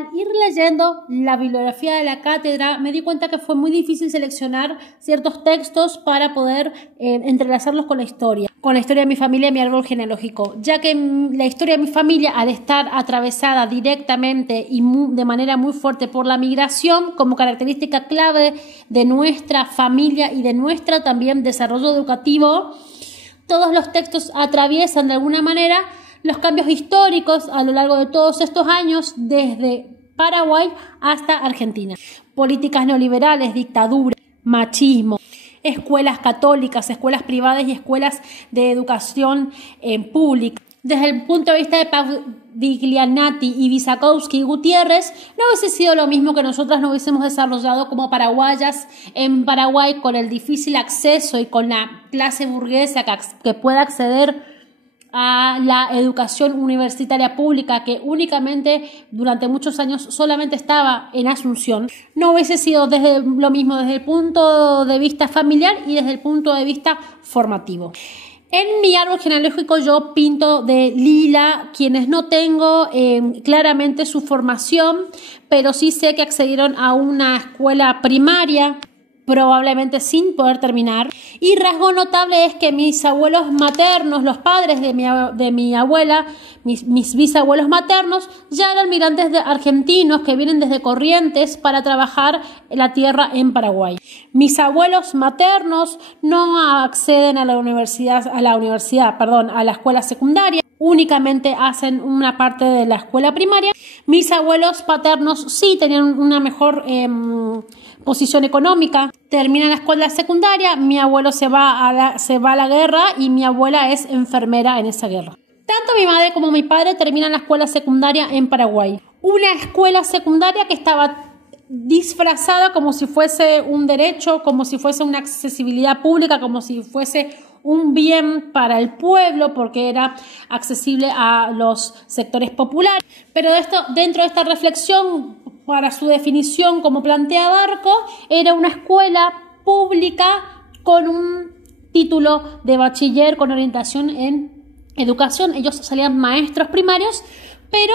al ir leyendo la bibliografía de la cátedra, me di cuenta que fue muy difícil seleccionar ciertos textos para poder entrelazarlos con la historia de mi familia y mi árbol genealógico, ya que la historia de mi familia, al estar atravesada directamente y de manera muy fuerte por la migración, como característica clave de nuestra familia y de nuestro también desarrollo educativo, todos los textos atraviesan de alguna manera los cambios históricos a lo largo de todos estos años, desde Paraguay hasta Argentina. Políticas neoliberales, dictadura, machismo, escuelas católicas, escuelas privadas y escuelas de educación pública. Desde el punto de vista de Paglianati y Visakowski y Gutiérrez, no hubiese sido lo mismo que nosotras no hubiésemos desarrollado como paraguayas en Paraguay, con el difícil acceso y con la clase burguesa que pueda acceder a la educación universitaria pública, que únicamente durante muchos años solamente estaba en Asunción. No hubiese sido lo mismo desde el punto de vista familiar y desde el punto de vista formativo. En mi árbol genealógico yo pinto de lila quienes no tengo claramente su formación, pero sí sé que accedieron a una escuela primaria, probablemente sin poder terminar. Y rasgo notable es que mis abuelos maternos, los padres de mi abuela, mis bisabuelos maternos, ya eran migrantes argentinos que vienen desde Corrientes para trabajar la tierra en Paraguay. Mis abuelos maternos no acceden a la escuela secundaria, únicamente hacen una parte de la escuela primaria. Mis abuelos paternos sí tenían una mejor posición económica, terminan la escuela secundaria, mi abuelo se va a la guerra y mi abuela es enfermera en esa guerra. Tanto mi madre como mi padre terminan la escuela secundaria en Paraguay. Una escuela secundaria que estaba disfrazada como si fuese un derecho, como si fuese una accesibilidad pública, como si fuese un bien para el pueblo, porque era accesible a los sectores populares. Pero dentro de esta reflexión, para su definición, como plantea Barco, era una escuela pública con un título de bachiller con orientación en educación. Ellos salían maestros primarios, pero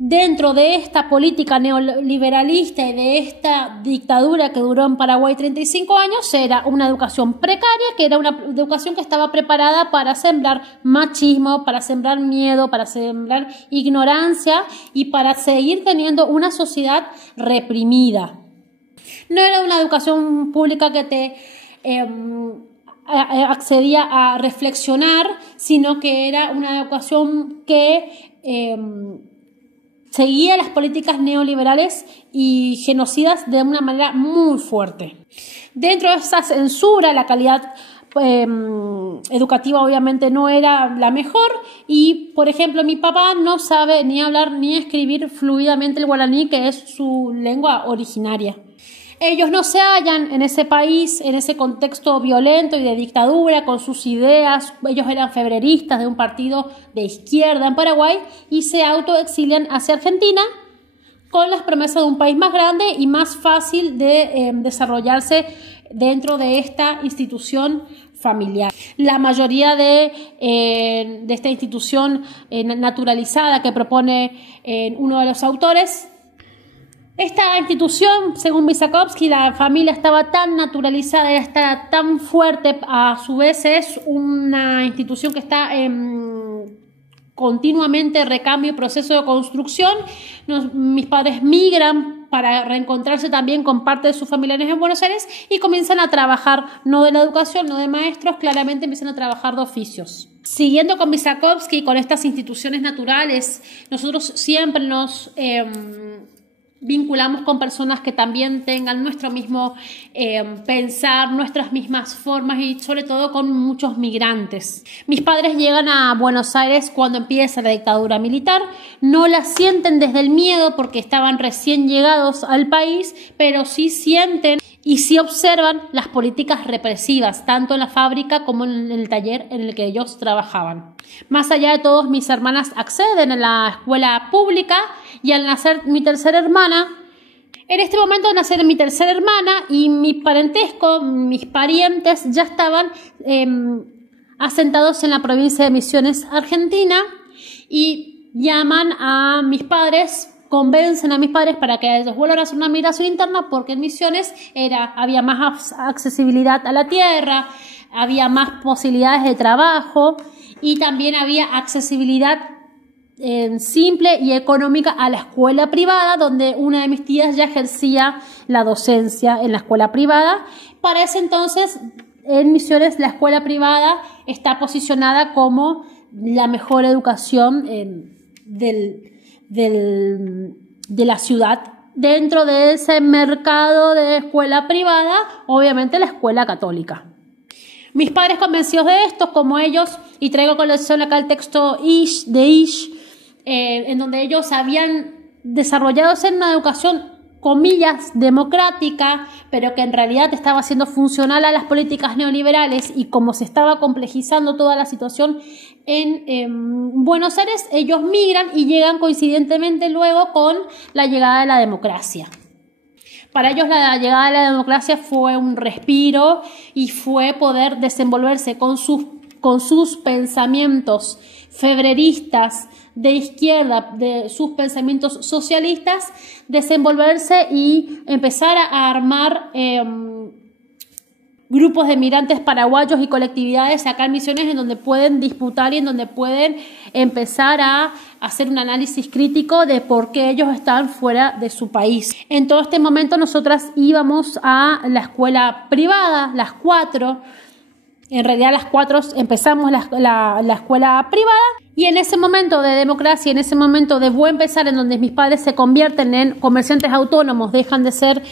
dentro de esta política neoliberalista y de esta dictadura que duró en Paraguay 35 años, era una educación precaria, que era una educación que estaba preparada para sembrar machismo, para sembrar miedo, para sembrar ignorancia y para seguir teniendo una sociedad reprimida. No era una educación pública que te accedía a reflexionar, sino que era una educación que seguía las políticas neoliberales y genocidas de una manera muy fuerte. Dentro de esa censura, la calidad educativa obviamente no era la mejor y, por ejemplo, mi papá no sabe ni hablar ni escribir fluidamente el guaraní, que es su lengua originaria. Ellos no se hallan en ese país, en ese contexto violento y de dictadura, con sus ideas. Ellos eran febreristas de un partido de izquierda en Paraguay y se autoexilian hacia Argentina con las promesas de un país más grande y más fácil de desarrollarse dentro de esta institución familiar. La mayoría de esta institución naturalizada que propone uno de los autores, esta institución, según Visakowski, la familia estaba tan naturalizada, estaba tan fuerte, a su vez es una institución que está en continuamente recambio y proceso de construcción. Mis padres migran para reencontrarse también con parte de sus familiares en Buenos Aires y comienzan a trabajar, no de la educación, no de maestros, claramente empiezan a trabajar de oficios. Siguiendo con Visakowski, con estas instituciones naturales, nosotros siempre nos vinculamos con personas que también tengan nuestro mismo pensar, nuestras mismas formas y sobre todo con muchos migrantes. Mis padres llegan a Buenos Aires cuando empieza la dictadura militar, no la sienten desde el miedo porque estaban recién llegados al país, pero sí sienten y sí observan las políticas represivas, tanto en la fábrica como en el taller en el que ellos trabajaban. Más allá de todo, mis hermanas acceden a la escuela pública y al nacer mi tercera hermana, en este momento nacer mi tercera hermana y mi parentesco, mis parientes ya estaban asentados en la provincia de Misiones, Argentina, y llaman a mis padres convencen a mis padres para que ellos vuelvan a hacer una migración interna, porque en Misiones había más accesibilidad a la tierra, había más posibilidades de trabajo y también había accesibilidad simple y económica a la escuela privada, donde una de mis tías ya ejercía la docencia en la escuela privada. Para ese entonces, en Misiones, la escuela privada está posicionada como la mejor educación de la ciudad. Dentro de ese mercado de escuela privada, obviamente la escuela católica. Mis padres, convencidos de esto, como ellos, y traigo a colación acá el texto de Ish, en donde ellos habían desarrollado en una educación, comillas, democrática, pero que en realidad estaba siendo funcional a las políticas neoliberales, y como se estaba complejizando toda la situación en Buenos Aires, ellos migran y llegan coincidentemente luego con la llegada de la democracia. Para ellos la llegada de la democracia fue un respiro y fue poder desenvolverse con sus pensamientos febreristas de izquierda, de sus pensamientos socialistas, desenvolverse y empezar a armar grupos de migrantes paraguayos y colectividades acá en Misiones, en donde pueden disputar y en donde pueden empezar a hacer un análisis crítico de por qué ellos están fuera de su país. En todo este momento nosotras íbamos a la escuela privada, las 4. En realidad las 4 empezamos la escuela privada, y en ese momento de democracia, en ese momento de buen empezar, en donde mis padres se convierten en comerciantes autónomos, dejan de ser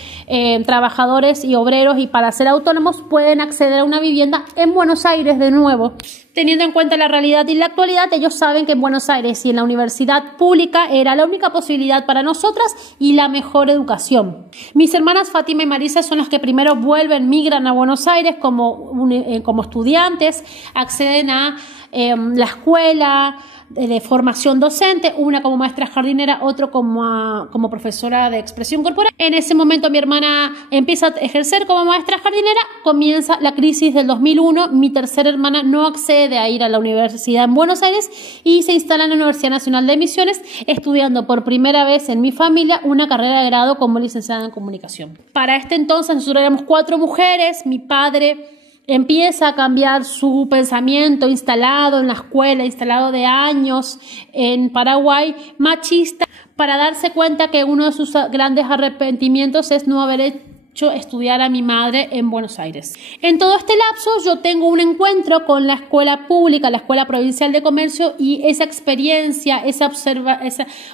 trabajadores y obreros, y para ser autónomos pueden acceder a una vivienda en Buenos Aires de nuevo. Teniendo en cuenta la realidad y la actualidad, ellos saben que en Buenos Aires y en la universidad pública era la única posibilidad para nosotras y la mejor educación. Mis hermanas Fátima y Marisa son las que primero migran a Buenos Aires como estudiantes, acceden a la escuela de formación docente, una como maestra jardinera, otro como profesora de expresión corporal. En ese momento mi hermana empieza a ejercer como maestra jardinera, comienza la crisis del 2001, mi tercera hermana no accede a ir a la universidad en Buenos Aires y se instala en la Universidad Nacional de Misiones, estudiando por primera vez en mi familia una carrera de grado como licenciada en comunicación. Para este entonces nosotros éramos 4 mujeres, mi padre empieza a cambiar su pensamiento instalado en la escuela, instalado de años en Paraguay, machista, para darse cuenta que uno de sus grandes arrepentimientos es no haber hecho estudiar a mi madre en Buenos Aires. En todo este lapso yo tengo un encuentro con la escuela pública, la Escuela Provincial de Comercio, y esa experiencia,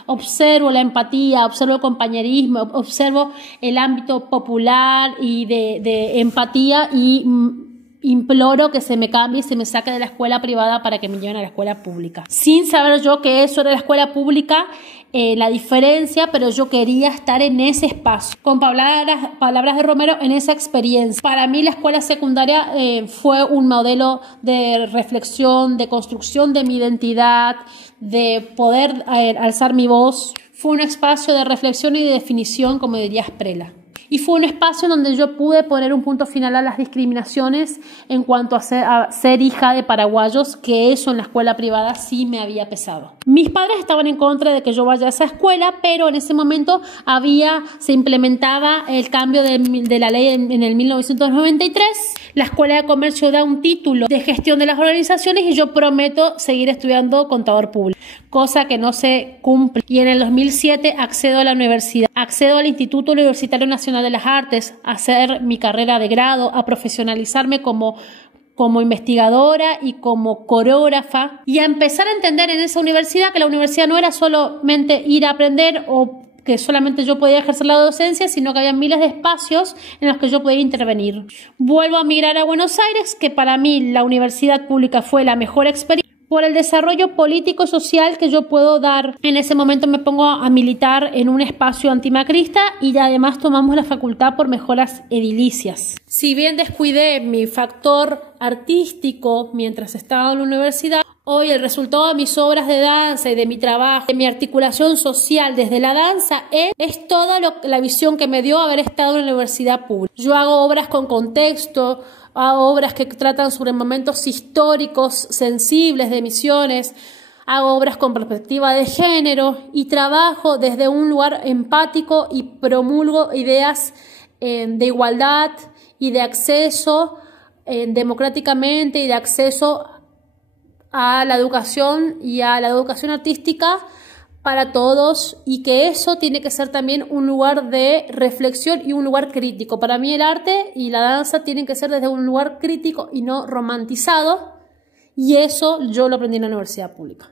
observo la empatía, observo el compañerismo, observo el ámbito popular y de empatía, y imploro que se me cambie y se me saque de la escuela privada para que me lleven a la escuela pública. Sin saber yo que eso era la escuela pública, la diferencia, pero yo quería estar en ese espacio. Con palabras de Romero, en esa experiencia. Para mí la escuela secundaria fue un modelo de reflexión, de construcción de mi identidad, de poder alzar mi voz. Fue un espacio de reflexión y de definición, como diría Sprela. Y fue un espacio donde yo pude poner un punto final a las discriminaciones en cuanto a ser hija de paraguayos, que eso en la escuela privada sí me había pesado. Mis padres estaban en contra de que yo vaya a esa escuela, pero en ese momento se implementaba el cambio de la ley en el 1993. La Escuela de Comercio da un título de gestión de las organizaciones y yo prometo seguir estudiando contador público, cosa que no se cumple. Y en el 2007 accedo a la universidad, accedo al Instituto Universitario Nacional de las Artes, a hacer mi carrera de grado, a profesionalizarme como investigadora y como coreógrafa, y a empezar a entender en esa universidad que la universidad no era solamente ir a aprender o que solamente yo podía ejercer la docencia, sino que había miles de espacios en los que yo podía intervenir. Vuelvo a migrar a Buenos Aires, que para mí la universidad pública fue la mejor experiencia por el desarrollo político y social que yo puedo dar. En ese momento me pongo a militar en un espacio antimacrista y además tomamos la facultad por mejoras edilicias. Si bien descuidé mi factor artístico mientras estaba en la universidad, hoy el resultado de mis obras de danza y de mi trabajo, de mi articulación social desde la danza, es toda la visión que me dio haber estado en la universidad pública. Yo hago obras con contexto, hago obras que tratan sobre momentos históricos sensibles de Misiones, hago obras con perspectiva de género y trabajo desde un lugar empático y promulgo ideas de igualdad y de acceso democráticamente y de acceso a la educación y a la educación artística para todos, y que eso tiene que ser también un lugar de reflexión y un lugar crítico. Para mí el arte y la danza tienen que ser desde un lugar crítico y no romantizado, y eso yo lo aprendí en la universidad pública.